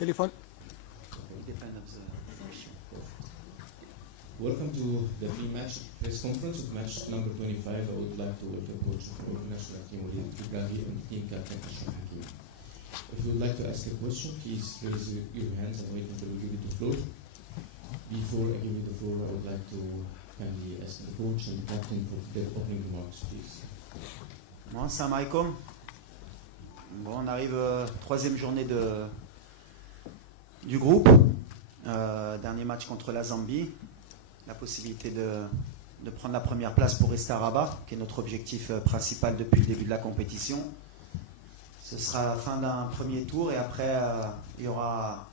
Téléphone. Welcome to the pre-match press conference of match number 25. I would like to welcome coach of the national team Walid Ibrahim and team captain Ashraf Hakim. If you would like to ask a question, please raise your hands and wait until we give you the floor. Before I give you the floor, I would like to kindly ask the coach and the captain for their opening remarks, please. Bon, salam alaikum. Bon, on arrive troisième journée du groupe. Dernier match contre la Zambie. La possibilité de prendre la première place pour rester à Rabat, qui est notre objectif principal depuis le début de la compétition. Ce sera la fin d'un premier tour et après il y aura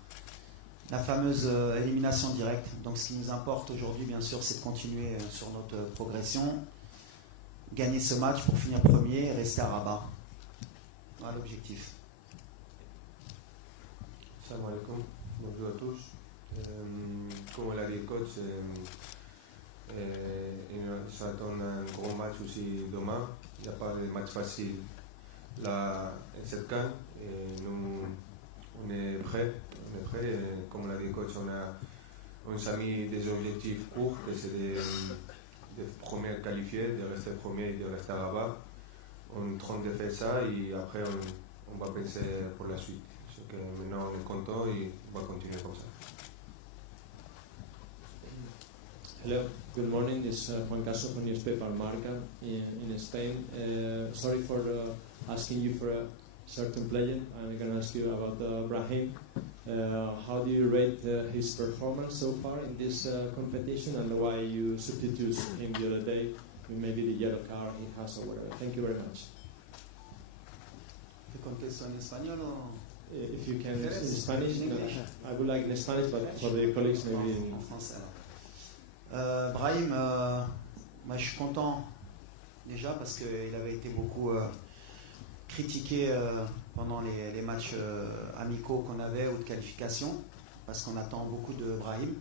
la fameuse élimination directe. Donc ce qui nous importe aujourd'hui, bien sûr, c'est de continuer sur notre progression, gagner ce match pour finir premier et rester à Rabat. Voilà l'objectif. Salam alaikum, bonjour à tous. Comme l'a dit le coach, ça attend un gros match aussi demain. Il n'y a pas de match facile là, cette CAN. Et nous, on est prêts. Comme l'a dit le coach, on s'est mis des objectifs courts, que c'est des premiers qualifiés, de rester premier et de rester à Rabat. On est en train de faire ça et après on va penser pour la suite. Donc maintenant on est content et on va continuer comme ça. Hello, good morning. This is Juan Caso from newspaper Marca in Spain. Sorry for asking you for a certain player. I'm going to ask you about Brahim. How do you rate his performance so far in this competition and why you substituted him the other day? Maybe the yellow card he has or whatever. Thank you very much. ¿Te contesto en español o...? If you can in Spanish, no, I would like in Spanish, but for the colleagues maybe in français. Brahim, moi je suis content déjà parce qu'il avait été beaucoup critiqué pendant les matchs amicaux qu'on avait ou de qualification parce qu'on attend beaucoup de Brahim.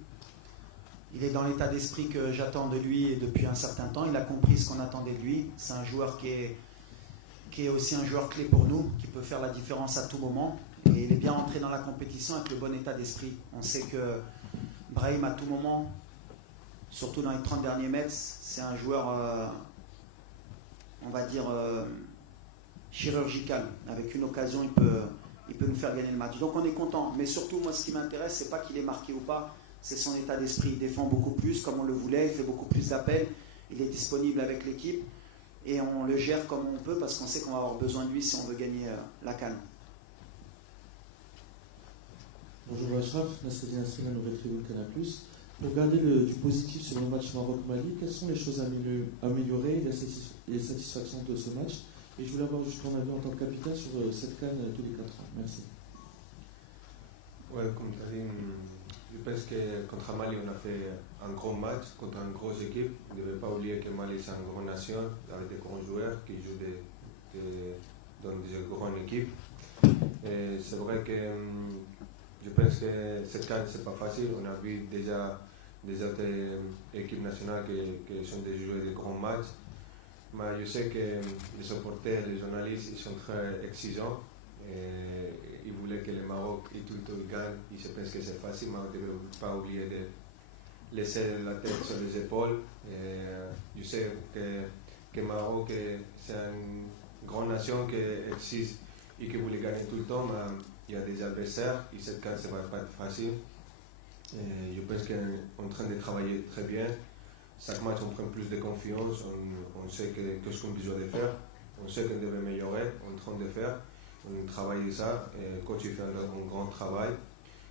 Il est dans l'état d'esprit que j'attends de lui depuis un certain temps. Il a compris ce qu'on attendait de lui. C'est un joueur qui est aussi un joueur clé pour nous, qui peut faire la différence à tout moment. Et il est bien entré dans la compétition avec le bon état d'esprit. On sait que Brahim, à tout moment, surtout dans les 30 derniers mètres, c'est un joueur, on va dire, chirurgical. Avec une occasion, il peut nous faire gagner le match. Donc on est content. Mais surtout, moi, ce qui m'intéresse, c'est pas qu'il est marqué ou pas, c'est son état d'esprit. Il défend beaucoup plus, comme on le voulait, il fait beaucoup plus d'appels, il est disponible avec l'équipe. Et on le gère comme on peut parce qu'on sait qu'on va avoir besoin de lui si on veut gagner la CAN. Bonjour Ashraf, Nasreddin Asri, la Nouvelle Tribune Canal+. Pour garder du positif sur le match Maroc-Mali, quelles sont les choses à améliorer, les satisfactions de ce match? Et je voulais avoir juste ton avis en tant que capitaine sur cette CAN tous les 4 ans. Merci. Ouais, comme tu as dit, je pense que contre Mali, on a fait un grand match contre une grosse équipe. On ne devait pas oublier que Mali, c'est une grande nation avec des grands joueurs qui jouent dans des grandes équipes. Et c'est vrai que je pense que cette CAN, c'est pas facile. On a vu déjà des autres équipes nationales qui sont des joueurs de grands matchs. Mais je sais que les supporters, les journalistes, ils sont très exigeants. Et ils voulaient que le Maroc et tout le gagne. Je pense que c'est facile, mais on ne devait pas oublier de laisser la tête sur les épaules. Et je sais que le Maroc, c'est une grande nation qui exige et qui voulait gagner tout le temps, mais il y a des adversaires et cette CAN, ça ne va pas être facile. Et je pense qu'on est en train de travailler très bien. Chaque match, on prend plus de confiance, on sait qu'est-ce qu'on a besoin de faire, on sait qu'on devait améliorer, on est en train de faire. On travaille ça, et le coach fait un grand travail.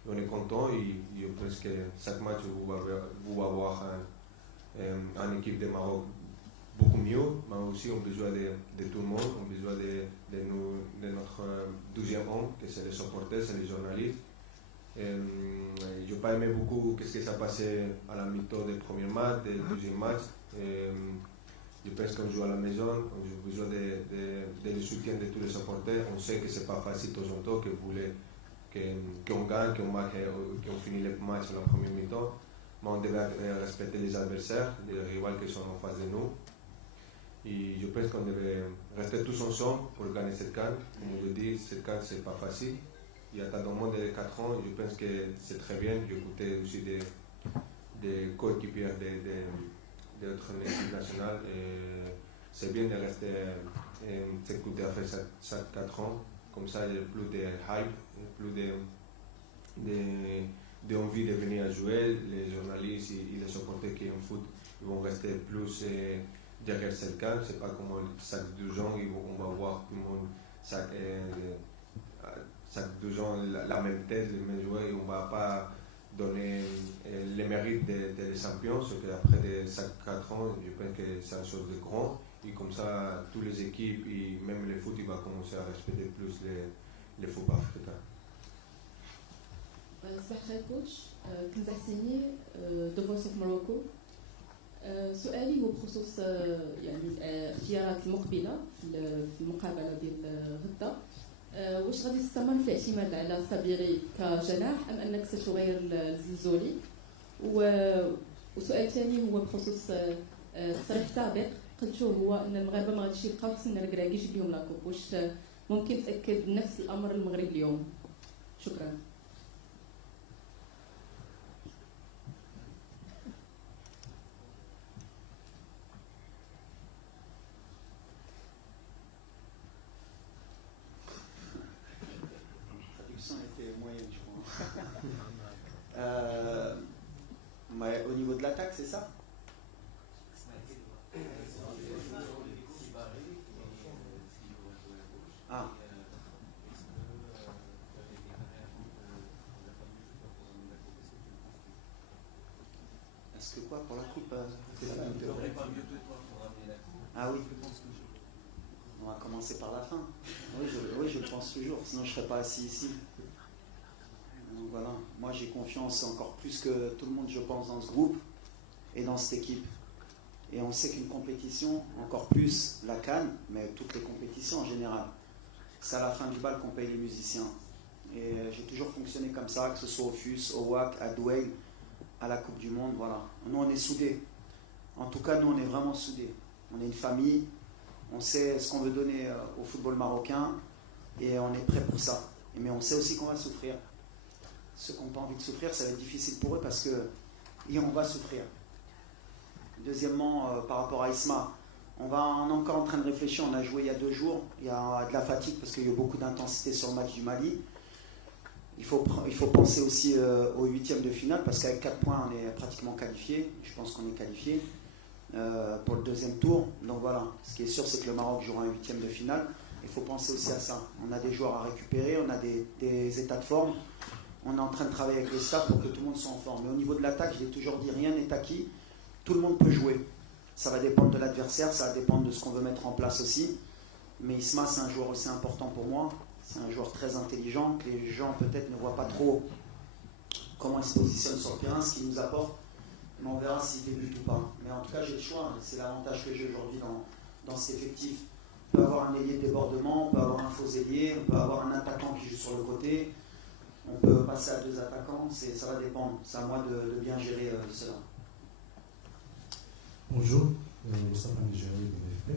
On est content et je pense que chaque match vous va avoir une équipe de Maroc beaucoup mieux, mais aussi on a besoin de tout le monde, on a besoin de notre deuxième homme, que c'est les supporters, c'est les journalistes. Je n'ai pas aimé beaucoup ce qui s'est passé à la mi-temps des premiers matchs, des deuxièmes matchs. Je pense qu'on joue à la maison, on a besoin de soutien de tous les supporters. On sait que ce n'est pas facile de temps en temps, qu'on gagne, qu'on finit le match à la première mi-temps. Mais on devait respecter les adversaires, les rivaux qui sont en face de nous. Et je pense qu'on devait rester tous ensemble pour gagner cette CAN. Comme je dis, cette CAN, ce n'est pas facile. il y a dans le monde de 4 ans, je pense que c'est très bien. J'ai écouté aussi des coéquipiers d'autres équipes nationales. Et c'est bien de rester s'écouter après ça 4 ans. Comme ça, il y a plus de hype, plus d'envie de venir jouer. Les journalistes et les supporters qui en foot ils vont rester plus derrière ce camp. C'est pas comme chaque 2 ans, on va voir tout le monde chaque 2 ans la même tête, les mêmes joueurs, et on ne va pas donner les mérites des champions, ce qu'après chaque 4 ans, je pense que c'est une chose de grand, et comme ça, toutes les équipes, et même le foot, il va commencer à respecter plus les football africains. صباح الخير كوتش كنت سيني The Voice of Morocco. سؤالي هو بخصوص يعني اختيارات المقبله في المقابله ديال غدا. واش غادي تستمر في الاعتماد على صبيري كجناح ام انك ستغير الزلزولي؟ وسؤال ثاني هو بخصوص تصريح سابق قلتوه هو ان المغاربه ما غاديش يبقاو خصنا الكراكي يجيب لهم لاكوب. واش ممكن تاكد نفس الامر المغرب اليوم؟ شكرا. Au niveau de l'attaque, c'est ça? Ah. Est-ce que quoi pour la coupe Ah oui. On va commencer par la fin. Oui, je le pense toujours, sinon je ne serais pas assis ici. Donc voilà, moi j'ai confiance encore plus que tout le monde, je pense, dans ce groupe et dans cette équipe. Et on sait qu'une compétition, encore plus la CAN, mais toutes les compétitions en général, c'est à la fin du bal qu'on paye les musiciens. Et j'ai toujours fonctionné comme ça, que ce soit au FUS, au WAC, à Douai, à la Coupe du Monde, voilà. Nous on est soudés. En tout cas, nous on est vraiment soudés. On est une famille, on sait ce qu'on veut donner au football marocain et on est prêt pour ça. Mais on sait aussi qu'on va souffrir. Ceux qui n'ont pas envie de souffrir, ça va être difficile pour eux parce que on va souffrir. Deuxièmement, par rapport à Isma, on est encore en train de réfléchir. On a joué il y a 2 jours. Il y a de la fatigue parce qu'il y a eu beaucoup d'intensité sur le match du Mali. Il faut penser aussi au 8e de finale parce qu'avec 4 points, on est pratiquement qualifié. Je pense qu'on est qualifié pour le 2e tour. Donc voilà, ce qui est sûr, c'est que le Maroc jouera un 8e de finale. Il faut penser aussi à ça. On a des joueurs à récupérer, on a des états de forme. On est en train de travailler avec les staffs pour que tout le monde soit en forme. Mais au niveau de l'attaque, je l'ai toujours dit, rien n'est acquis. Tout le monde peut jouer. Ça va dépendre de l'adversaire, ça va dépendre de ce qu'on veut mettre en place aussi. Mais Isma, c'est un joueur aussi important pour moi. C'est un joueur très intelligent, que les gens peut-être ne voient pas trop comment il se positionne sur le terrain, ce qu'il nous apporte. Mais on verra s'il débute ou pas. Mais en tout cas, j'ai le choix. C'est l'avantage que j'ai aujourd'hui dans cet effectif. On peut avoir un ailier de débordement, on peut avoir un faux ailier, on peut avoir un attaquant qui joue sur le côté. On peut passer à 2 attaquants, ça va dépendre. C'est à moi de bien gérer cela. Bonjour, Moustapha Nijari de l'AFP.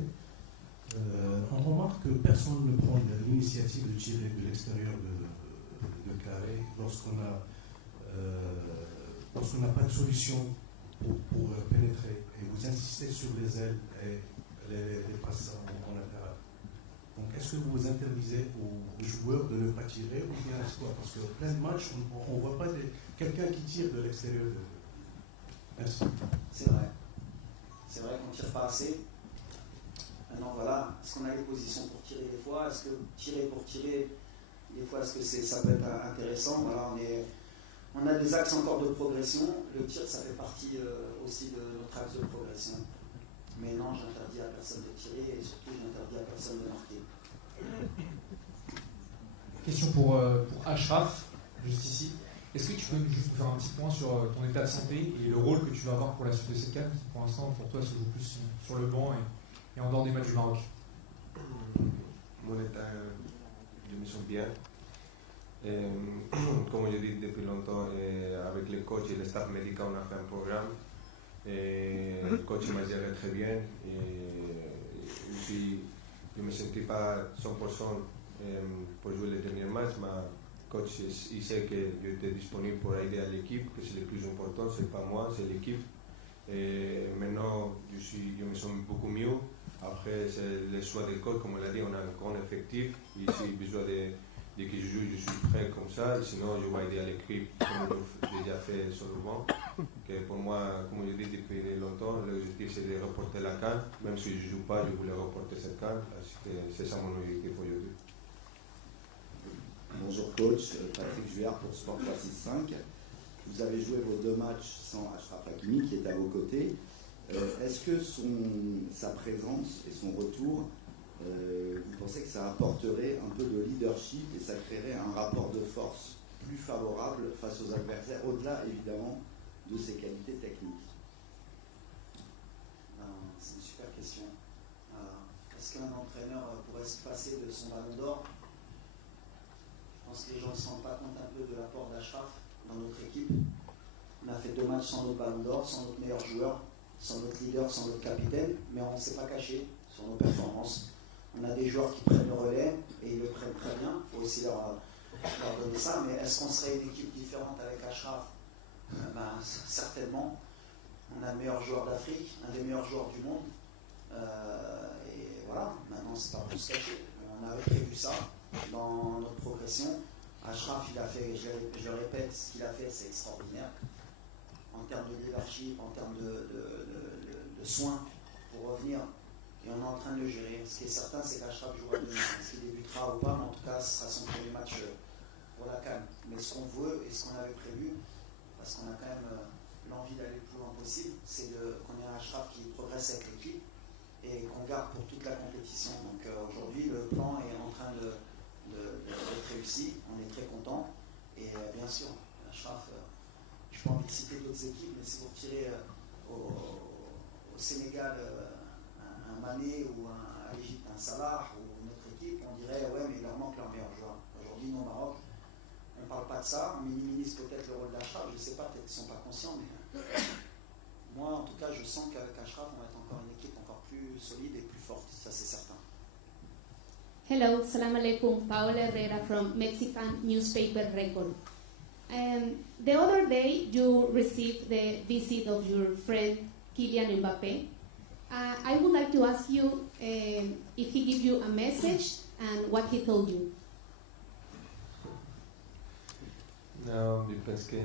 On remarque que personne ne prend l'initiative de tirer de l'extérieur de carré lorsqu'on n'a pas de solution pour pénétrer. Et vous insistez sur les ailes et les passes en latéral. Donc, est-ce que vous interdisez aux joueurs de ne pas tirer ou bien est-ce quoi? Parce que plein de matchs, on ne voit pas quelqu'un qui tire de l'extérieur. Merci. C'est vrai. C'est vrai qu'on ne tire pas assez. Maintenant, voilà, est-ce qu'on a les positions pour tirer des fois? Est-ce que tirer pour tirer, des fois, est-ce que ça peut être intéressant? Voilà, on a des axes encore de progression. Le tir, ça fait partie aussi de notre axe de progression. Mais non, j'interdis à personne de tirer et surtout, j'interdis à personne de marquer. Question pour Achraf, juste ici. Est-ce que tu peux juste faire un petit point sur ton état de santé et le rôle que tu vas avoir pour la suite de cette CAN, qui pour l'instant pour toi se joue plus sur le banc et en dehors des matchs du Maroc? Mon état, je me sens bien. Comme je dis depuis longtemps, avec les coachs et le staff médical, on a fait un programme. Et le coach m'a géré très bien. Et je ne me sentais pas 100% pour jouer les derniers matchs, mais coach, il sait que j'étais disponible pour aider à l'équipe, que c'est le plus important, c'est pas moi, c'est l'équipe. Et maintenant, je me sens beaucoup mieux. Après, c'est le choix des coachs, comme on l'a dit, on a un grand effectif. Ici, besoin de que je joue, je suis prêt comme ça. Sinon, je vais aider à l'équipe, comme j'ai déjà fait sur le banc. Que pour moi, comme je dis depuis longtemps, l'objectif c'est de reporter la CAN. Même si je ne joue pas, je voulais reporter cette CAN. C'est ça mon objectif aujourd'hui. Bonjour coach, Patrick Juillard pour Sport 365. Vous avez joué vos 2 matchs sans Achraf Hakimi qui est à vos côtés. Est-ce que sa présence et son retour, vous pensez que ça apporterait un peu de leadership et ça créerait un rapport de force plus favorable face aux adversaires, au-delà évidemment de ses qualités techniques? C'est une super question. Est-ce qu'un entraîneur pourrait se passer de son ballon d'or? Je pense que les gens ne se rendent pas compte un peu de l'apport d'Achraf dans notre équipe. On a fait 2 matchs sans notre ballon d'or, sans notre meilleur joueur, sans notre leader, sans notre capitaine, mais on ne s'est pas caché sur nos performances. On a des joueurs qui prennent le relais et ils le prennent très bien. Il faut aussi leur donner ça. Mais est-ce qu'on serait une équipe différente avec Achraf? Certainement. On a le meilleur joueur d'Afrique, un des meilleurs joueurs du monde. Et voilà, maintenant c'est pas pour se cacher. On avait prévu ça dans notre progression. Achraf, il a fait, je le répète, ce qu'il a fait, c'est extraordinaire. En termes de leadership, en termes de soins pour revenir. Et on est en train de le gérer. Ce qui est certain, c'est qu'Achraf jouera demain. Est-ce qu'il débutera ou pas, mais en tout cas, ce sera son premier match pour la CAN. Mais ce qu'on veut et ce qu'on avait prévu, parce qu'on a quand même l'envie d'aller le plus loin possible, c'est qu'on ait un Achraf qui progresse avec l'équipe et qu'on garde pour toute la compétition. Donc aujourd'hui, le plan est en train d'être réussi. On est très content. Et bien sûr, Achraf, je n'ai pas envie de citer d'autres équipes, mais si vous retirez au Sénégal un Mané ou à l'Égypte un Salah ou notre équipe, on dirait ouais, mais il leur manque leur meilleur joueur. Aujourd'hui, nous au Maroc, on ne parle pas de ça, on minimise peut-être le rôle d'Achraf, je ne sais pas, peut-être qu'ils ne sont pas conscients, mais moi en tout cas, je sens qu'avec Achraf, on va être encore une équipe encore plus solide et plus forte, ça c'est certain. Hello, salam alaikum, Paola Herrera from Mexican newspaper Record. The other day you received the visit of your friend Kylian Mbappé. I would like to ask you if he gave you a message and what he told you. Non, je pense que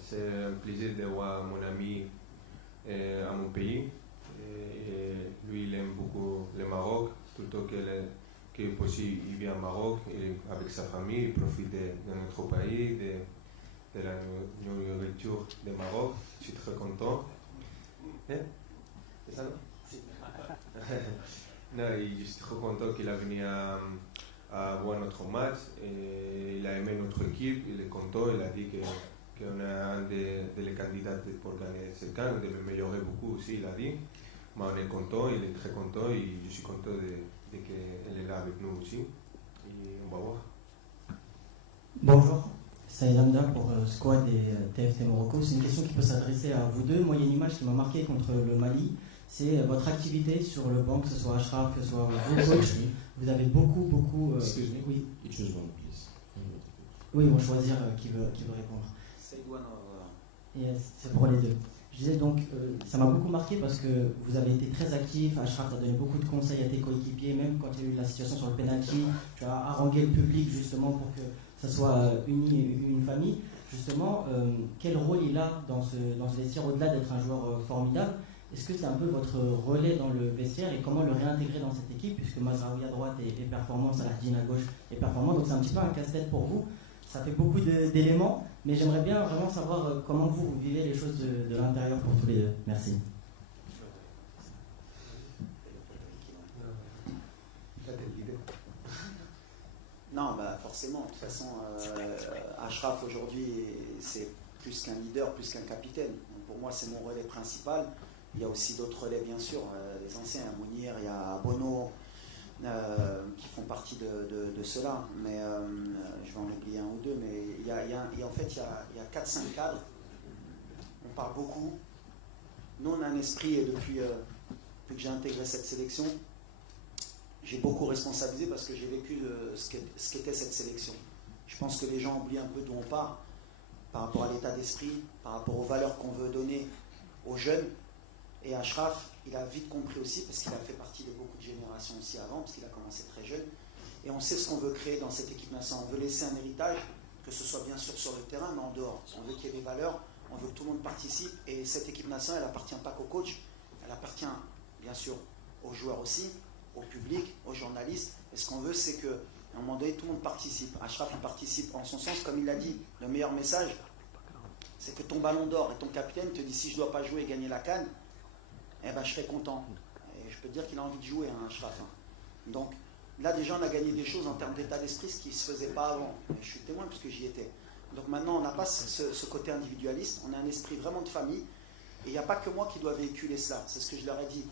c'est un plaisir de voir mon ami à mon pays. Et lui, il aime beaucoup le Maroc, plutôt que possible, il vient au Maroc avec sa famille, il profite de notre pays, de la nourriture du Maroc. Je suis très content. C'est ça, non? Non, je suis trop content qu'il a venu à voir notre match. Et il a aimé notre équipe, il est content, il a dit qu'on est un des candidats pour gagner ce camp, on devait améliorer beaucoup aussi, il a dit. Mais on est content, il est très content et je suis content de qu'il est là avec nous aussi. Et on va voir. Bonjour, Saïd Hamda pour Squad et TFC Morocco. C'est une question qui peut s'adresser à vous deux. Moi, il y a une image qui m'a marqué contre le Mali. C'est votre activité sur le banc, que ce soit Achraf, que ce soit vos coachs. Vous avez beaucoup. Excuse me. Oui. You choose one, please. Oui, ils vont choisir qui veut répondre. Yes, c'est pour les deux. Je disais donc, ça m'a beaucoup marqué parce que vous avez été très actif. Achraf a donné beaucoup de conseils à tes coéquipiers, même quand il y a eu la situation sur le penalty. Tu as harangué le public justement pour que ça soit une famille. Justement, quel rôle il a dans ce vestiaire au-delà d'être un joueur formidable? Est-ce que c'est un peu votre relais dans le vestiaire et comment le réintégrer dans cette équipe, puisque Mazraoui à droite est performant, Saladin à gauche est performant, donc c'est un petit peu un casse-tête pour vous. Ça fait beaucoup d'éléments, mais j'aimerais bien vraiment savoir comment vous vivez les choses de l'intérieur pour tous les deux. Merci. Non, forcément, de toute façon, Achraf aujourd'hui, c'est plus qu'un leader, plus qu'un capitaine. Donc, pour moi, c'est mon relais principal. Il y a aussi d'autres relais, bien sûr, les anciens, il y a Mounir, il y a Bono, qui font partie de cela. Mais je vais en oublier un ou deux, mais en fait, il y a 4-5 cadres. On parle beaucoup. Nous, on a un esprit, et depuis que j'ai intégré cette sélection, j'ai beaucoup responsabilisé parce que j'ai vécu ce qu'était cette sélection. Je pense que les gens oublient un peu d'où on part par rapport à l'état d'esprit, par rapport aux valeurs qu'on veut donner aux jeunes. Et Achraf, il a vite compris aussi, parce qu'il a fait partie de beaucoup de générations aussi avant, parce qu'il a commencé très jeune. Et on sait ce qu'on veut créer dans cette équipe nationale. On veut laisser un héritage, que ce soit bien sûr sur le terrain, mais en dehors. On veut qu'il y ait des valeurs, on veut que tout le monde participe. Et cette équipe nationale, elle n'appartient pas qu'au coach, elle appartient bien sûr aux joueurs aussi, au public, aux journalistes. Et ce qu'on veut, c'est qu'à un moment donné, tout le monde participe. Achraf, il participe en son sens, comme il l'a dit. Le meilleur message, c'est que ton ballon d'or et ton capitaine te dit, si je ne dois pas jouer et gagner la CAN, eh ben, je serai content. Et je peux te dire qu'il a envie de jouer, hein, Achraf. Donc, là, déjà, on a gagné des choses en termes d'état d'esprit, ce qui ne se faisait pas avant. Et je suis témoin puisque j'y étais. Donc maintenant, on n'a pas ce côté individualiste, on a un esprit vraiment de famille. Et il n'y a pas que moi qui dois véhiculer cela. C'est ce que je leur ai dit.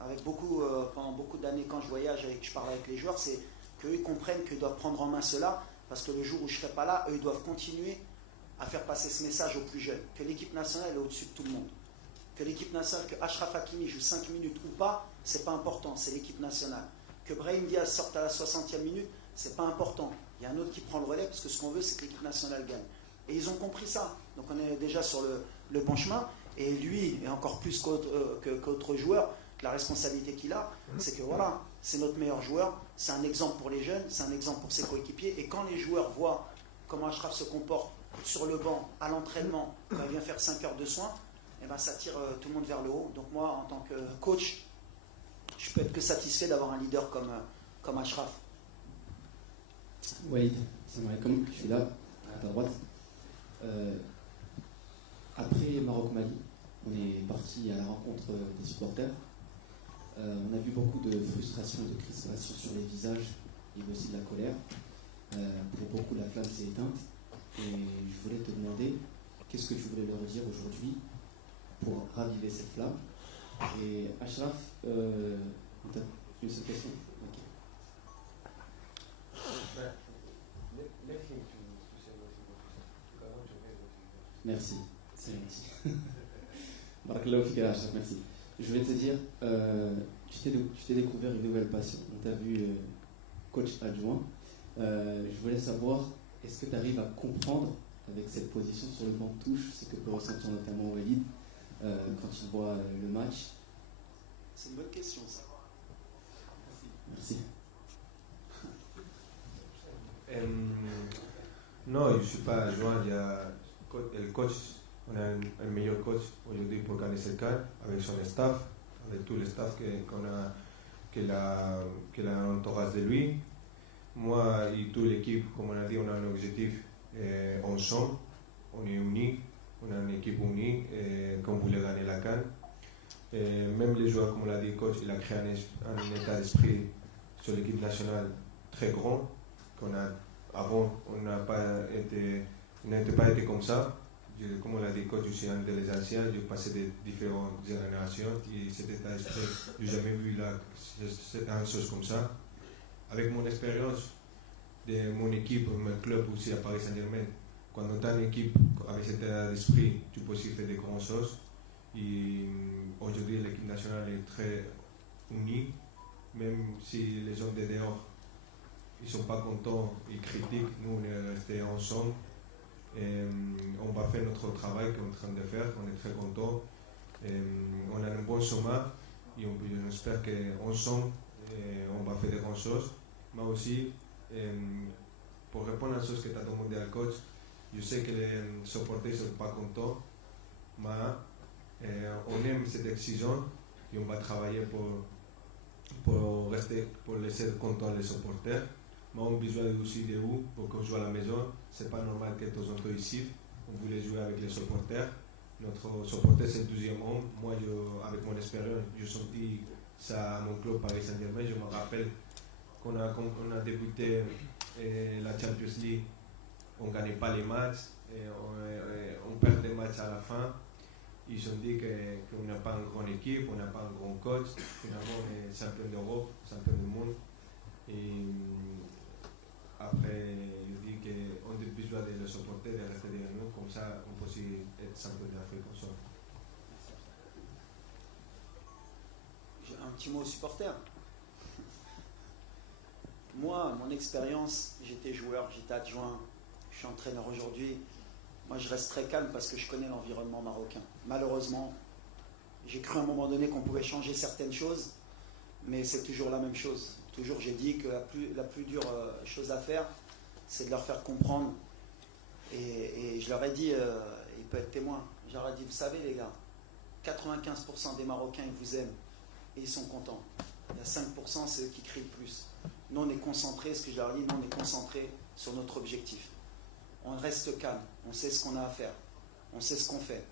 Avec pendant beaucoup d'années, quand je voyage, je parle avec les joueurs, c'est qu'eux, ils comprennent qu'ils doivent prendre en main cela, parce que le jour où je ne serai pas là, eux, ils doivent continuer à faire passer ce message aux plus jeunes. Que l'équipe nationale est au-dessus de tout le monde. Que l'équipe nationale, que Achraf Hakimi joue 5 minutes ou pas, c'est pas important, c'est l'équipe nationale. Que Brahim Diaz sorte à la 60e minute, c'est pas important. Il y a un autre qui prend le relais, parce que ce qu'on veut, c'est que l'équipe nationale gagne. Et ils ont compris ça. Donc on est déjà sur le bon chemin. Et lui, et encore plus qu'autre joueur, la responsabilité qu'il a, c'est que voilà, c'est notre meilleur joueur, c'est un exemple pour les jeunes, c'est un exemple pour ses coéquipiers. Et quand les joueurs voient comment Achraf se comporte sur le banc, à l'entraînement, quand il vient faire 5 heures de soins, eh ben, ça tire tout le monde vers le haut. Donc moi, en tant que coach, je peux être que satisfait d'avoir un leader comme Achraf. Walid, salam alaikum, je suis là, à ta droite. Après Maroc-Mali, on est parti à la rencontre des supporters. On a vu beaucoup de frustration, de crispation sur les visages, et aussi de la colère. Pour beaucoup, la flamme s'est éteinte. Et je voulais te demander, qu'est-ce que tu voulais leur dire aujourd'hui pour raviver cette flamme? Et Achraf, une seule question. Okay. Merci, c'est gentil. Barakallahu fika, Achraf, merci. Je vais te dire, tu t'es découvert une nouvelle passion. On t'a vu coach adjoint. Je voulais savoir, est-ce que tu arrives à comprendre avec cette position sur le banc de touche ce que peut ressentir notamment Walid quand il voit le match? C'est une bonne question, ça. Merci. Non, je ne suis pas adjoint. Il y a le coach. On a un meilleur coach aujourd'hui pour gagner cette CAN avec son staff, avec tout le staff qu'il a en entourage de lui. Moi et toute l'équipe, comme on a dit, on a un objectif ensemble. On est unis, on a une équipe unie qu'on voulait gagner la CAN. Même les joueurs, comme on l'a dit, coach, il a créé un état d'esprit sur l'équipe nationale très grand. Avant, on n'était pas été comme ça. Comme on l'a dit, coach, je suis un des anciens, j'ai passé des différentes générations et cet état d'esprit, je n'ai jamais vu là, c'est une chose comme ça. Avec mon expérience de mon équipe, mon club aussi à Paris Saint-Germain, quand on a une équipe avec cet état d'esprit, tu peux aussi faire des grandes choses. Et aujourd'hui, l'équipe nationale est très unie, même si les gens de dehors ils ne sont pas contents, ils critiquent, nous on est restés ensemble. Et on va faire notre travail qu'on est en train de faire, on est très contents. On a un bon chemin et on espère qu'ensemble on va faire des grandes choses. Moi aussi, pour répondre à la chose que tu as demandé à coach, je sais que les supporters ne sont pas contents, mais on aime cette exigence et on va travailler pour laisser contents les supporters. Moi, on a besoin aussi de vous pour qu'on joue à la maison. C'est pas normal que tous entre ici. On voulait jouer avec les supporters. Notre supporter, c'est le 12e homme. Moi, avec mon expérience, je senti ça à mon club Paris Saint-Germain. Je me rappelle qu'on a débuté la Champions League. On ne gagnait pas les matchs. Et on perd des matchs à la fin. Ils ont dit qu'on n'a pas une grande équipe, on n'a pas un grand coach. Finalement, on est champion d'Europe, champion du monde. Et après, il dit qu'on a besoin de les supporter, de rester derrière nous, comme ça on peut aussi être champion d'Afrique ensemble. J'ai un petit mot aux supporters. Moi, mon expérience, j'étais joueur, j'étais adjoint, suis entraîneur aujourd'hui. Moi, je reste très calme parce que je connais l'environnement marocain. Malheureusement, j'ai cru à un moment donné qu'on pouvait changer certaines choses, mais c'est toujours la même chose. Toujours, j'ai dit que la plus dure chose à faire, c'est de leur faire comprendre. Et je leur ai dit, il peut être témoin, je leur ai dit, vous savez les gars, 95% des Marocains, ils vous aiment et ils sont contents. Il y a 5%, c'est eux qui crient le plus. Nous, on est concentrés, ce que je leur ai dit, nous, on est concentrés sur notre objectif. On reste calme, on sait ce qu'on a à faire, on sait ce qu'on fait.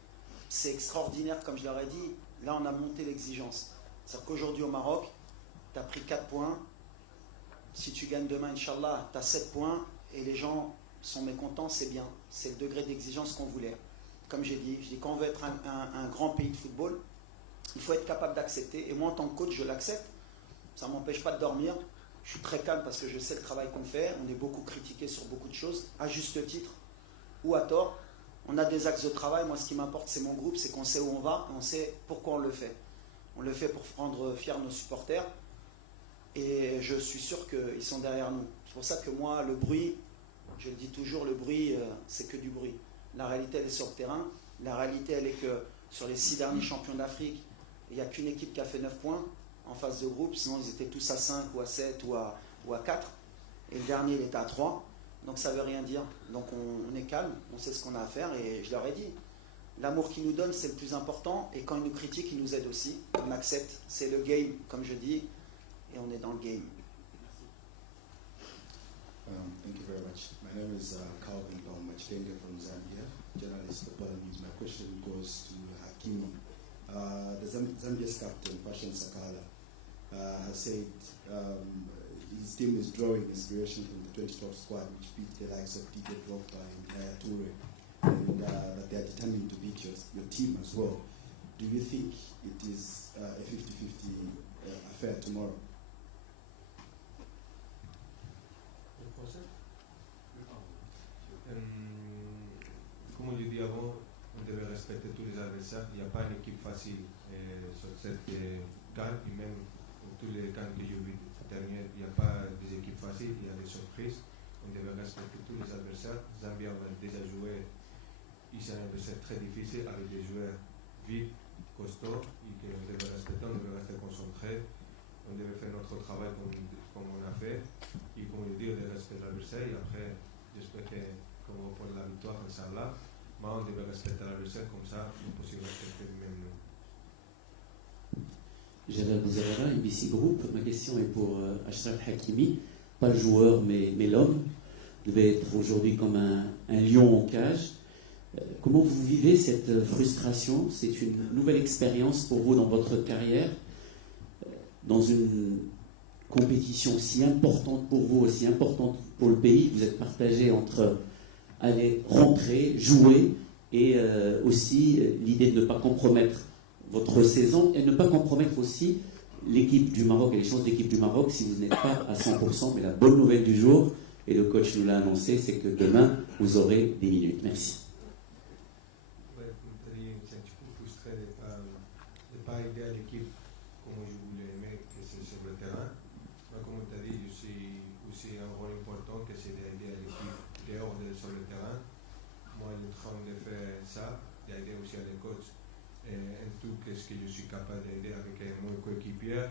C'est extraordinaire, comme je leur ai dit, là, on a monté l'exigence. C'est-à-dire qu'aujourd'hui, au Maroc, tu as pris 4 points. Si tu gagnes demain, Inch'Allah, tu as 7 points et les gens sont mécontents, c'est bien. C'est le degré d'exigence qu'on voulait. Comme j'ai dit, quand on veut être un grand pays de football, il faut être capable d'accepter. Et moi, en tant que coach, je l'accepte. Ça ne m'empêche pas de dormir. Je suis très calme parce que je sais le travail qu'on fait. On est beaucoup critiqué sur beaucoup de choses, à juste titre ou à tort. On a des axes de travail. Moi, ce qui m'importe, c'est mon groupe, c'est qu'on sait où on va, on sait pourquoi on le fait. On le fait pour rendre fiers nos supporters. Et je suis sûr qu'ils sont derrière nous. C'est pour ça que moi, le bruit, je le dis toujours, le bruit, c'est que du bruit. La réalité, elle est sur le terrain. La réalité, elle est que sur les 6 derniers champions d'Afrique, il n'y a qu'une équipe qui a fait 9 points en phase de groupe. Sinon, ils étaient tous à 5 ou à 7 ou à 4. Et le dernier, il était à 3. Donc, ça ne veut rien dire. Donc, on est calme, on sait ce qu'on a à faire. Et je leur ai dit, l'amour qu'ils nous donnent, c'est le plus important. Et quand ils nous critiquent, ils nous aident aussi. On accepte. C'est le game, comme je dis. Et on est dans le game. Thank you very much. My name is Calvin Baumachtenga from Zambia, journalist for Poland News. My question goes to Hakimi. The Zambia's captain, Fashion Sakala, has said his team is drawing inspiration from the 2012 squad, which beat the likes of Didier Drogba and Yaya Toure, and that they are determined to beat your team as well. Do you think it is a 50-50 affair tomorrow? Comme je dis avant, on devait respecter tous les adversaires. Il n'y a pas une équipe facile sur cette CAN, et même tous les CAN que j'ai vus dernier, il n'y a pas des équipes faciles, il y a des surprises. On devait respecter tous les adversaires. Zambia a déjà joué, c'est un adversaire très difficile avec des joueurs vite, costauds, et qu'on devait respecter, on devait rester concentré. On devait faire notre travail comme on a fait. Et comme je dis, on devait respecter l'adversaire. Et après, j'espère qu'on va prendre la victoire, Inch'Allah. Mais on devait respecter l'adversaire, comme ça, c'est possible de respecter même nous. Jalal Bouzerara, ABC Group. Ma question est pour Achraf Hakimi, pas le joueur mais l'homme. Vous devez être aujourd'hui comme un lion en cage. Comment vous vivez cette frustration? C'est une nouvelle expérience pour vous dans votre carrière, dans une compétition aussi importante pour vous, aussi importante pour le pays. Vous êtes partagé entre aller rentrer, jouer et aussi l'idée de ne pas compromettre votre saison et ne pas compromettre aussi l'équipe du Maroc et les chances de l'équipe du Maroc si vous n'êtes pas à 100%. Mais la bonne nouvelle du jour, et le coach nous l'a annoncé, c'est que demain vous aurez des minutes. Merci. Ouais, comme tu as dit, c'est un petit peu frustré de ne pas aider à l'équipe comme je voulais aimer que c'est sur le terrain. Mais comme tu as dit, je suis aussi un rôle important que c'est d'aider à l'équipe dehors sur le terrain. Moi, je suis en train de faire ça, d'aider aussi à les coachs. En tout, qu'est-ce que je suis capable d'aider avec mon coéquipier.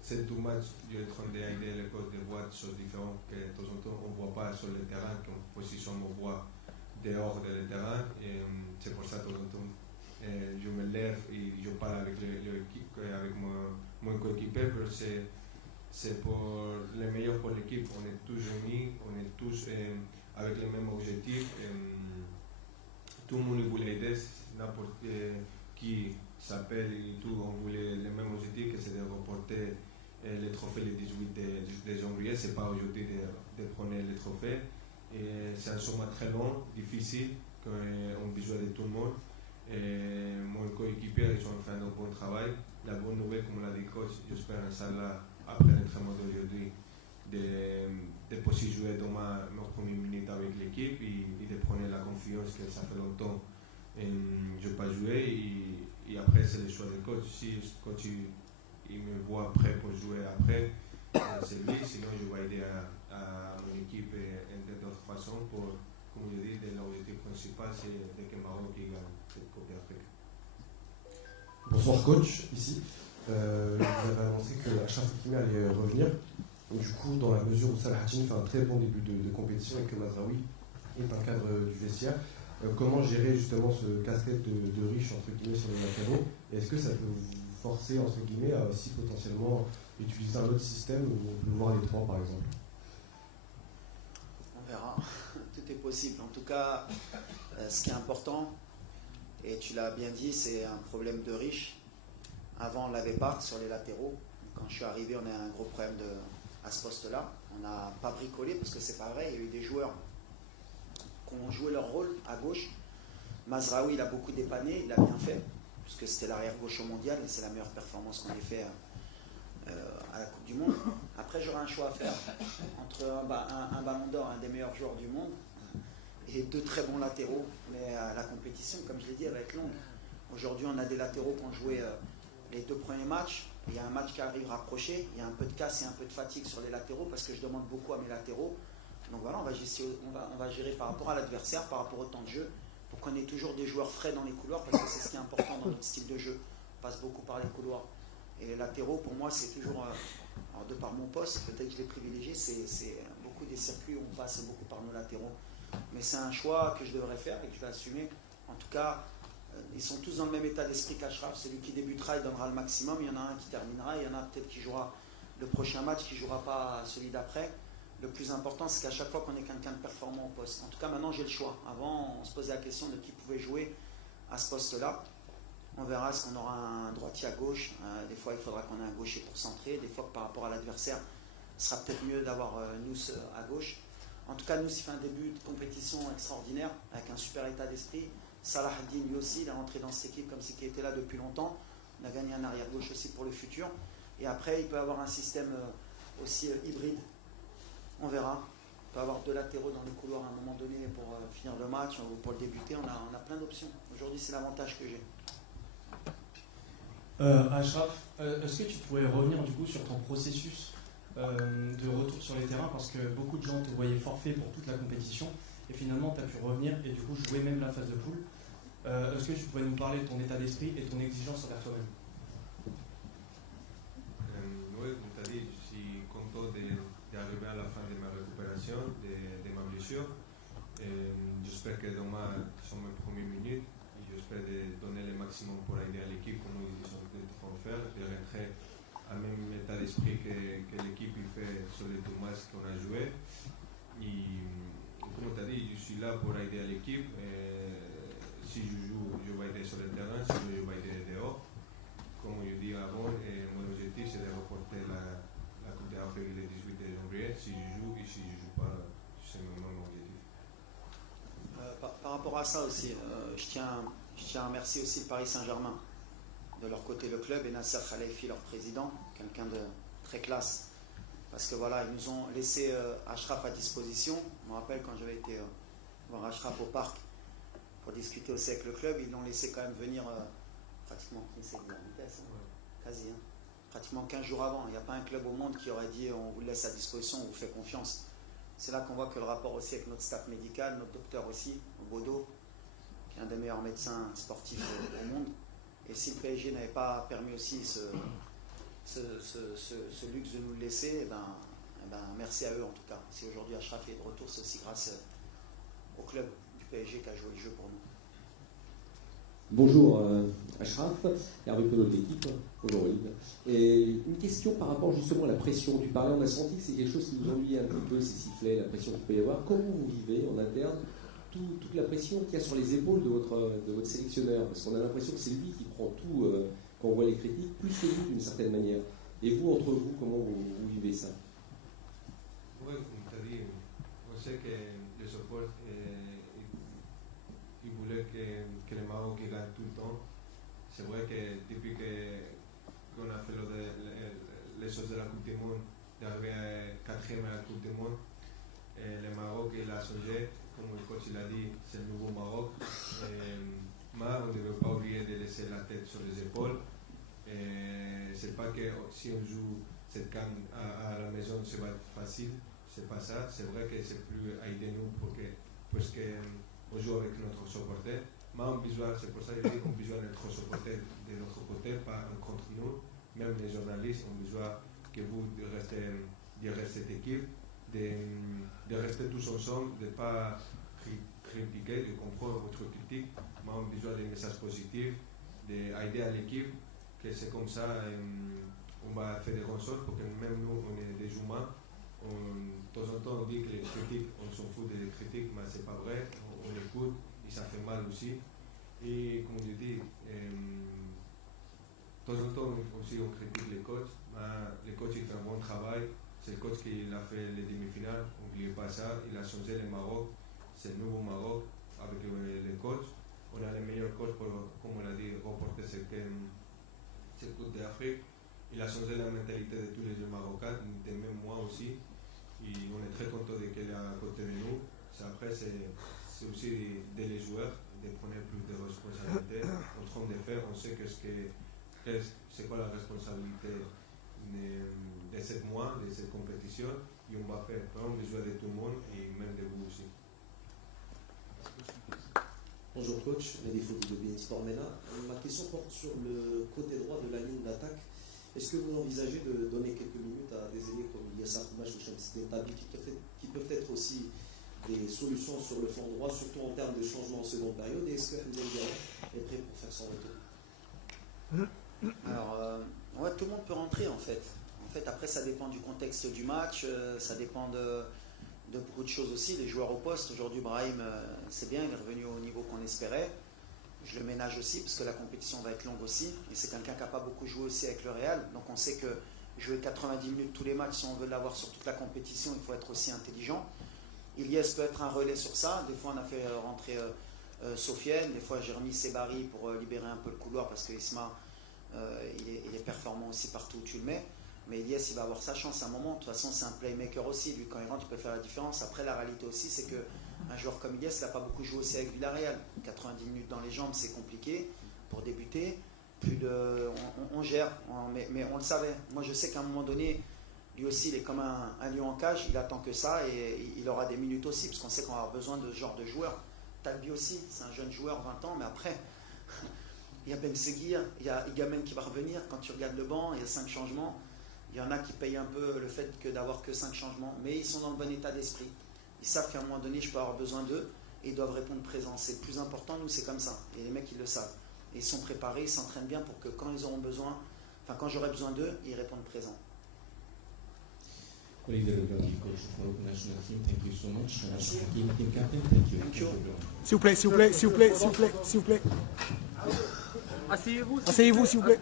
C'est tout match, je suis en train d'aider les coachs de voir des choses différentes que de temps en temps on ne voit pas sur le terrain, qu'en position on voit dehors du terrain. C'est pour ça que de temps en temps je me lève et je parle avec mon coéquipier, parce que c'est pour le meilleur pour l'équipe. On est tous unis, on est tous avec les mêmes objectifs. Tout le monde voulait aider, n'importe qui s'appelle et tout, on voulait les mêmes objectifs, que c'est de remporter le trophée le 18 de janvier. C'est pas aujourd'hui de prendre le trophée. C'est un sommet très long, difficile, qu'on a besoin de tout le monde. Mon coéquipier, ils ont fait un bon travail. La bonne nouvelle, comme l'a dit coach, j'espère Inch'Allah, après l'entraînement d'aujourd'hui, de pouvoir jouer demain mes premières minutes avec l'équipe et de prendre la confiance que ça fait longtemps je n'ai pas joué. Et après, c'est le choix du coach. Si le coach il me voit prêt pour jouer après, c'est lui, sinon je vais aider à mon équipe d'autres façons pour, comme je dis, l'objectif principal c'est que Maroc gagne cette Coupe d'Afrique. Bonsoir coach, ici. Vous avez annoncé que Achraf Hakimi allait revenir. Du coup, dans la mesure où Salah Hakimi fait un très bon début de compétition et que Mazraoui est un cadre du vestiaire, comment gérer justement ce casquette de riche entre guillemets sur les latéraux? Est-ce que ça peut vous forcer entre guillemets à aussi potentiellement utiliser un autre système ou le voir les trois par exemple? On verra, tout est possible. En tout cas, ce qui est important, et tu l'as bien dit, c'est un problème de riche. Avant, on ne l'avait pas sur les latéraux. Quand je suis arrivé, on a un gros problème à ce poste-là. On n'a pas bricolé parce que c'est pas vrai. Il y a eu des joueurs qui ont joué leur rôle à gauche. Mazraoui, il a beaucoup dépanné, il a bien fait, puisque c'était l'arrière gauche au mondial et c'est la meilleure performance qu'on ait fait à la Coupe du Monde. Après, j'aurai un choix à faire entre un ballon d'or, un des meilleurs joueurs du monde, et deux très bons latéraux. Mais la compétition, comme je l'ai dit, elle va être longue. Aujourd'hui, on a des latéraux qui ont joué les deux premiers matchs. Il y a un match qui arrive rapproché. Il y a un peu de casse et un peu de fatigue sur les latéraux parce que je demande beaucoup à mes latéraux. Donc voilà, on va gérer par rapport à l'adversaire, par rapport au temps de jeu, pour qu'on ait toujours des joueurs frais dans les couloirs parce que c'est ce qui est important dans notre style de jeu. On passe beaucoup par les couloirs. Et les latéraux, pour moi, c'est toujours, alors de par mon poste, peut-être que je l'ai privilégié, c'est beaucoup des circuits où on passe beaucoup par nos latéraux. Mais c'est un choix que je devrais faire et que je vais assumer. En tout cas, ils sont tous dans le même état d'esprit qu'Achraf. Celui qui débutera, il donnera le maximum. Il y en a un qui terminera. Il y en a peut-être qui jouera le prochain match, qui ne jouera pas celui d'après. Le plus important, c'est qu'à chaque fois qu'on ait quelqu'un de performant au poste. En tout cas, maintenant, j'ai le choix. Avant, on se posait la question de qui pouvait jouer à ce poste-là. On verra, est-ce qu'on aura un droitier à gauche. Des fois, il faudra qu'on ait un gaucher pour centrer. Des fois, par rapport à l'adversaire, ce sera peut-être mieux d'avoir Nous à gauche. En tout cas, Nous, il fait un début de compétition extraordinaire, avec un super état d'esprit. Salah Ad-Din, lui aussi, il est rentré dans cette équipe comme si il était là depuis longtemps. On a gagné un arrière-gauche aussi pour le futur. Et après, il peut avoir un système aussi hybride. On verra. On peut avoir deux latéraux dans les couloirs à un moment donné pour finir le match ou pour le débuter. On a plein d'options. Aujourd'hui, c'est l'avantage que j'ai. Achraf, est-ce que tu pourrais revenir du coup sur ton processus de retour sur les terrains, parce que beaucoup de gens te voyaient forfait pour toute la compétition et finalement tu as pu revenir et du coup jouer même la phase de poule. Est-ce que tu pourrais nous parler de ton état d'esprit et ton exigence envers toi-même? Oui, comme tu as dit, je suis content d'arriver à la fin de ma récupération, de ma blessure. J'espère que demain sont mes premières minutes. J'espère de donner le maximum pour aider à l'équipe comme ils sont en train de faire, de rentrer au même état d'esprit que l'équipe fait sur les deux matchs qu'on a joué. Et comme tu as dit, je suis là pour aider à l'équipe. Si je joue, je vais aider sur le terrain, si je vais aider dehors. Comme je dis avant, mon objectif c'est de reporter la Coupe d'Afrique le 18 janvier. Si je joue et si je ne joue pas, c'est mon objectif. Par rapport à ça aussi, je tiens à remercier aussi le Paris Saint-Germain. De leur côté, le club, et Nasser Khalifi, leur président, quelqu'un de très classe. Parce que voilà, ils nous ont laissé Achraf à disposition. Je me rappelle quand j'avais été voir Achraf au parc pour discuter aussi avec le club, ils l'ont laissé quand même venir pratiquement quasi, pratiquement 15 jours avant. Il n'y a pas un club au monde qui aurait dit on vous laisse à disposition, on vous fait confiance. C'est là qu'on voit que le rapport aussi avec notre staff médical, notre docteur aussi, Bodo, qui est un des meilleurs médecins sportifs au monde. Et si le PSG n'avait pas permis aussi ce luxe de nous le laisser, merci à eux en tout cas. Si aujourd'hui Achraf est de retour, c'est aussi grâce au club du PSG qui a joué le jeu pour nous. Bonjour Achraf, Hervé Penaud de l'équipe, bonjour Olive. Et une question par rapport justement à la pression. Tu parlais, on a senti que c'est quelque chose qui nous ennuyait un petit peu, ces sifflets, la pression qu'il peut y avoir. Comment vous vivez en interne toute la pression qu'il y a sur les épaules de votre sélectionneur? Parce qu'on a l'impression que c'est lui qui prend tout quand on voit les critiques, plus que vous d'une certaine manière. Et vous, entre vous, comment vous vivez ça? Oui, comme tu as dit, on sait que le support, il voulait que le Maroc gagne tout le temps. C'est vrai que depuis qu'on a fait les choses de la Coupe du Monde, d'arriver 4e à la Coupe du Monde, le Maroc il a changé, comme le coach l'a dit, c'est le nouveau Maroc. Mais on ne devait pas oublier de laisser la tête sur les épaules. C'est pas que si on joue cette CAN à la maison, c'est pas facile, c'est pas ça. C'est vrai que c'est plus aider nous parce qu'on joue avec notre supporter. Mais on besoin, c'est pour ça que je dis qu'on a besoin d'être supporter de notre côté, pas contre nous. Même les journalistes ont besoin que vous restez derrière cette équipe, de rester tous ensemble, de ne pas critiquer, de comprendre votre critique, mais on a besoin des messages positifs, d'aider à l'équipe, que c'est comme ça on va faire des grandes choses, parce que même nous, on est des humains. De temps en temps, on dit que les critiques, on s'en fout des critiques, mais c'est pas vrai, on écoute, et ça fait mal aussi. Et comme je dis, de temps en temps aussi on critique les coachs, mais les coachs ils font un bon travail. C'est le coach qui a fait les demi-finales, n'oubliez pas ça, il a changé le Maroc, c'est le nouveau Maroc avec les coachs. On a les meilleurs coachs pour, comme on a dit, remporter cette Coupe d'Afrique. Il a changé la mentalité de tous les jeunes Marocains, de même moi aussi. Et on est très content de qu'il est à côté de nous. Après, c'est aussi aider les joueurs, de prendre plus de responsabilités. En train de faire, on sait c'est quoi la responsabilité de 7 mois, de cette compétition, et on va faire prendre les joueurs de tout le monde et même de vous aussi. Bonjour coach, Nadi Fouki de BN Sport MENA. Ma question porte sur le côté droit de la ligne d'attaque. Est-ce que vous envisagez de donner quelques minutes à des aînés comme Yassar Koumache ou Shamsi Tabi qui peuvent être aussi des solutions sur le flanc droit, surtout en termes de changement en seconde période, et est-ce que Mzengara est prêt pour faire son retour? Alors, ouais, tout le monde peut rentrer en fait. Après, ça dépend du contexte du match, ça dépend de beaucoup de choses aussi. Les joueurs au poste, aujourd'hui, Brahim, c'est bien, il est revenu au niveau qu'on espérait. Je le ménage aussi parce que la compétition va être longue aussi. Et c'est quelqu'un qui n'a pas beaucoup joué aussi avec le Real. Donc on sait que jouer 90 minutes tous les matchs, si on veut l'avoir sur toute la compétition, il faut être aussi intelligent. Ilyes peut être un relais sur ça. Des fois, on a fait rentrer Sofiane. Des fois, j'ai remis Sebari pour libérer un peu le couloir parce que Isma, il est performant aussi partout où tu le mets. Mais Ilyes, il va avoir sa chance à un moment. De toute façon, c'est un playmaker aussi. Lui, quand il rentre, il peut faire la différence. Après, la réalité aussi, c'est qu'un joueur comme Ilyes, il n'a pas beaucoup joué aussi avec Villarreal. 90 minutes dans les jambes, c'est compliqué pour débuter. On gère, mais on le savait. Moi, je sais qu'à un moment donné, lui aussi, il est comme un lion en cage. Il attend que ça et il aura des minutes aussi, parce qu'on sait qu'on va avoir besoin de ce genre de joueur. Talbi aussi, c'est un jeune joueur, 20 ans, mais après, il y a Ben Seguir, il y a Igamen qui va revenir. Quand tu regardes le banc, il y a 5 changements. Il y en a qui payent un peu le fait d'avoir que 5 changements, mais ils sont dans le bon état d'esprit. Ils savent qu'à un moment donné, je peux avoir besoin d'eux et ils doivent répondre présent. C'est le plus important, nous, c'est comme ça. Et les mecs, ils le savent. Et ils sont préparés, ils s'entraînent bien pour que quand ils auront besoin, enfin quand j'aurai besoin d'eux, ils répondent présent. S'il vous plaît, s'il vous plaît, s'il vous plaît, s'il vous plaît, s'il vous plaît. Asseyez-vous, asseyez-vous, s'il vous plaît.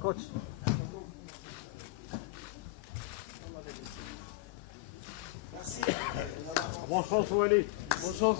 Coach. Merci. Bonne chance, Wally. Bonne chance.